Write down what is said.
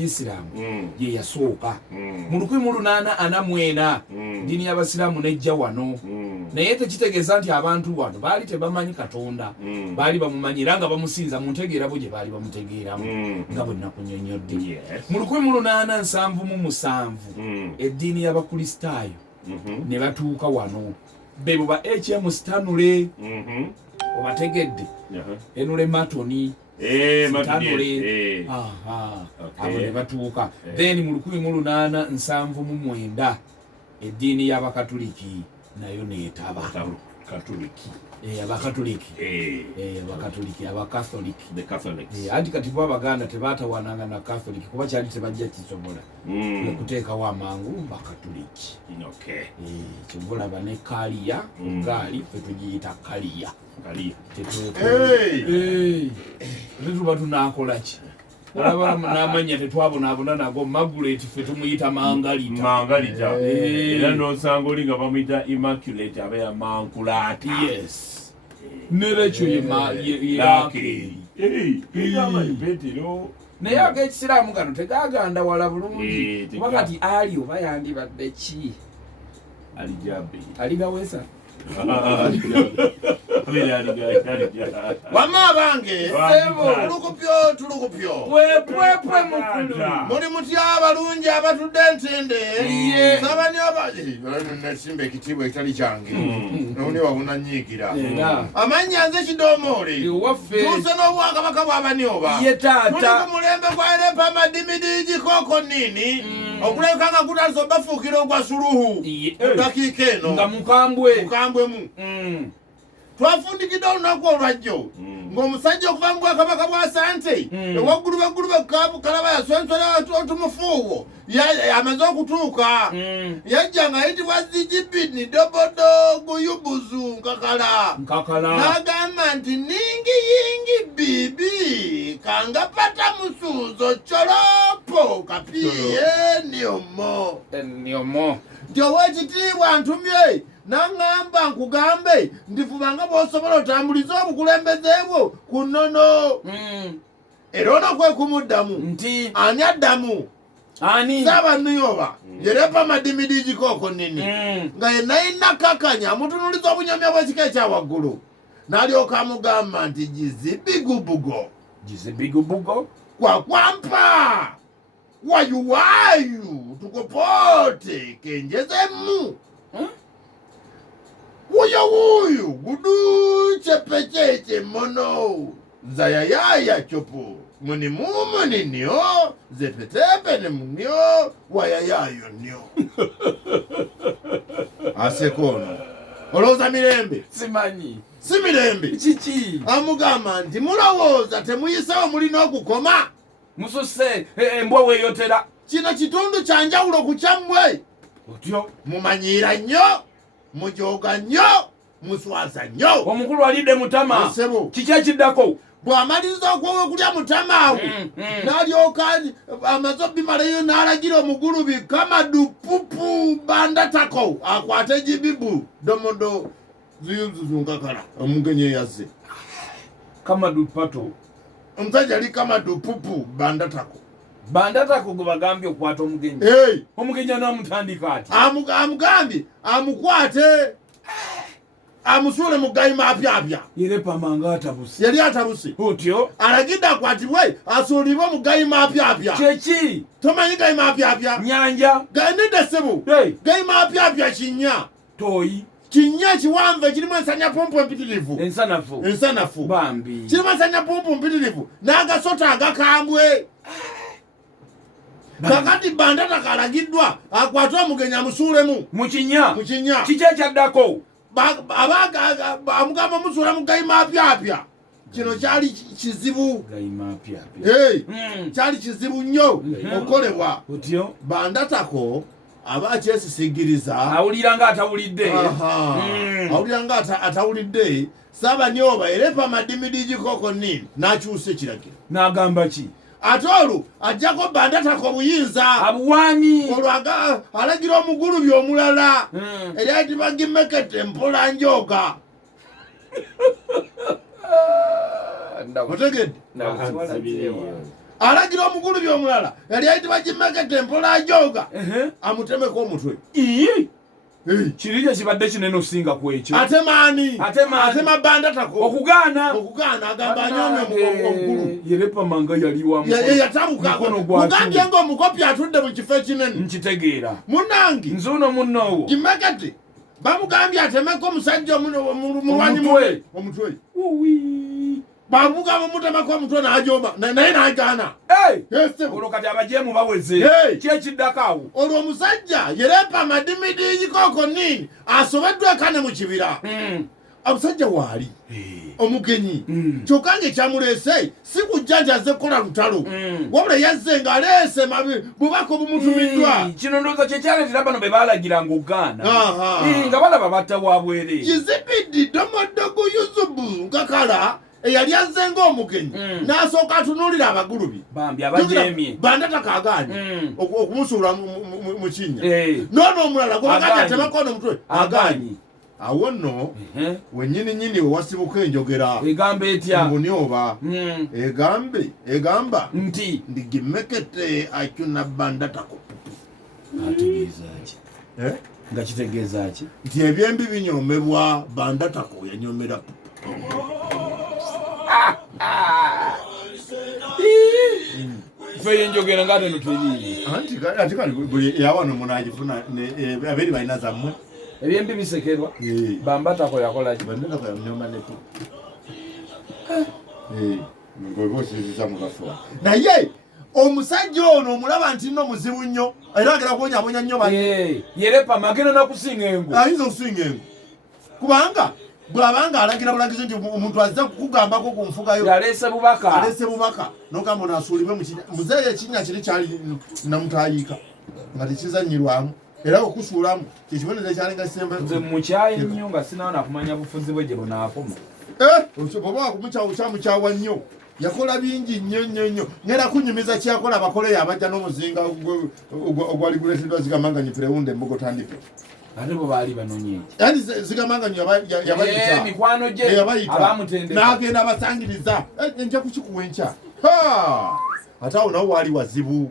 Islam ye yasooka mu 1844 dini y'Abasiraamu nejja wano naye tekitegeeza nti abantu wano baali tebamanyi Katonda baali bamumanyira nga bamusinza mu ntegeerabo gye baali bamutegeeramu nga bwe nakunnyonnyodde mu 1877 eddiini y'Abakristaayo ne batuuka wano bebo ba HM Stanley obategedde Enule Matoni Matoni abo ne batuuka then mu 1879 eddiini y'Abakatuliki nayo neetaba Abakatuliki anti kati bo Abaganda tebaatawananga na Catholic kuba kyali tebajja kisobola okuteekawo amangu Bakatuliki kyogolaba ne Kaliya gaali fe tugiyita Kaliya tetuba tunaakolaki olaba n'amanya tetwabonaabona nago Margaret fe tumuyita Mangalita era n'osanga oli nga bamuyita Immaculate aba ya Mankulaati nerekyo ye naye ag'ekisiraamu gano tegaganda wala bulungi kuba kati ali oba yandibadde ki aligawesa wama bange tulukupyo pwepwepwe mukulu muli mutya abalungi abatudde ntende sabani nasimba ekitiibwa ekitali kyange noni wabuna nyiigira amanya nze Kidomoole tuuse n'obwakabaka bw'abani oba tuli ku mulembe gwa Erepa Madimidigi Koko Nini okulabika nga gutaliza bafuukira ogwa Suluhu dakiika eno nga mukambwemu twafundikidde olunaku olwajjo ng'omusajja okuva mu bwakabaka bwa Sante ewaggulubegulube kalaba yaswenswera otumufuuwo amaze okutuuka yajja nga yitibwa Zijibini Dobodo Yubuzu Nkakala n'agamba nti ningi yingi bibi kangapata musuuzo cholopo kapiye niomo nti ow'ekitiibwa ntumye nangamba nkugambe ndifubanga bw'osobola otambulize obukulembeze bwo ku nnono era ono kwe kumuddamu nti ani addamu Ssaabaniyoba Erepa Madimidigi Koko Nini nga yenna kakanya amutunuliza obunyamya bw'ekika ekya waggulu n'alyoka amugamba nti jizibigubugo kwakwampa wayuwayu tukupote kenjezemu wuyu gudu chepecheche mono zayayaya chopo munimumu nio zepetepe ne munio wayayayo nio asekono olowooza mirembe si mirembe kiki amugamba nti mulowooza temuyisawo mulina okukoma mususe embwa weeyotera kino kitundu kyanjawulo ku kyammwe otyo mumanyiira nnyo mujooga nnyo muswaza nnyo omukulu alidde mutama kiki ekiddako bw'amaliriza okwowa okulya mutama awo n'alyoka amaze obimalayo n'alagira omugulubi Kamadu Pupu Bandatako akwate ejibibu Domodo Ziyuzuzu Nkakala omugenyi eyazze Kamadu Pato omusajja ali Kamadu Pupu Bandatako gwe bagambye okwata omugenyi omugenyi anaamutandika ati amugambye amukwate amusuule mu gayima apyapya Erepa manga atabuse yali atabuse otyo alagidde akwatibwe asuulibwe mu gayima apyapya kyeki tomanyi gayima apyapya nyanja ganidde ssebo gayima apyapya kinnya toyi kinnya kiwanvu ekirimu ensanya pompo empitirivu ensanafu bambi kirimu ensanya pompo mpitirivu n'agasota agakambwe kakati Bandatako alagiddwa akwate omugenyi amusuulemu mu kinnya kiki ekyaddako amugamba musuula mu gayima apyapya kino kyali kizibu kyali kizibu nnyo okolebwa Bandatako aba akyesisigiriza awulira nga atawulidde Ssaabaniyoba Erepa Madimidigi Koko Nini n'akyusa ekiragiro n'agamba ki ate olwo ajjako Bandatako obuyinza abuwaani olwo alagira omugulubi omulala eryayitibwa Gimekete Mpola Njoga otegedde alagira omugulubi omulala yali ayitibwa Kimmekete empola ajoga amutemeko omutwe. Kirije kibadde kinene osinga ku ekyo. Atema Bandatako okugaana agamba anyome omugulu. Yerepa manga yali wa yatabuka mugambye ng'omukopi atudde mu kifo ekinene. Nkitegeera Munnange nzuno munnowo Kimmekete bamugambye atemeko omusajja mulwanyi omutwe. Bavuga bamutemako omutwe n'ajomba naye n'agaana. Olwo kati abajeemu baweze kyekiddakaawo. Olwo omusajja Yerepa madimidi koko nini asobeddwa ekane mu kibira. Omusajja waali omugenyi kyokka ng'ekyamuleese si kujja nti azze kukola lutalo wabula yazze ng'aleese bubaka obumutumiddwa. Kino ndowooza kyekyaleetera bano be baalagiranga ogaana nga balaba batta wabwere. Kizibiddi Domodogo Yusufu Nkakala eyali azze ng'omugenyi n'asooka atunuulira abagulubi bambi abajeemye Bandatako agaanye okumusuula mu kinnya noono omulala gwagati atemako omutwe agaanye. Awo nno wennyininyini wewasibuka enjogera egamba etya mbuni oba egamba nti ndi Kimmekete akyuna Bandatako. ategeeza ki nga kitegeeza ki nti ebyembi binyomebwa Bandatako yanyomera. fe enjogera ngate no tweliye anti kali buli yawano munagifuna aberi balina zammwe ebyembi bisekerwa Bandatako yakola ki Bandatako yanyoma nepo ngobosizisa mugafuwa naye omusajja ono omulaba nti nno muzibu nnyo era agera kuwonyabonya nnyo Yerepa magenda nakusinga engo ayinza okusinga engo kubanga bw'abanga alagira bulagizi nti omuntu azza kukugambako ku nfugayo yaleese bubaka n'ogamba onaasuulibwe mu kinnya muzeeyo ekinnya kiri kyali namutayiika nga tekizannyirwamu era okusuulamu kyekibonero ekyalinga kisembe. Nze mukyayi nnyo nga sinawo nakumanya bufuzi bwe gye bunaakoma. Oba wakumukyawo kyamukyawa nnyo yakola bingi nnyo ngera kunyumiza kyakola abakoleyo abajja n'omuzinga ogwali guleeteddwa Zigamanganyi Firewunde Mbogotandipe. Ate bo baali banonye yani Zigamanganyi yabayita mikwano gye abamutendeka n'agenda abasangiriza nja kukikuwa enkya ate awo nawo waali wazibu.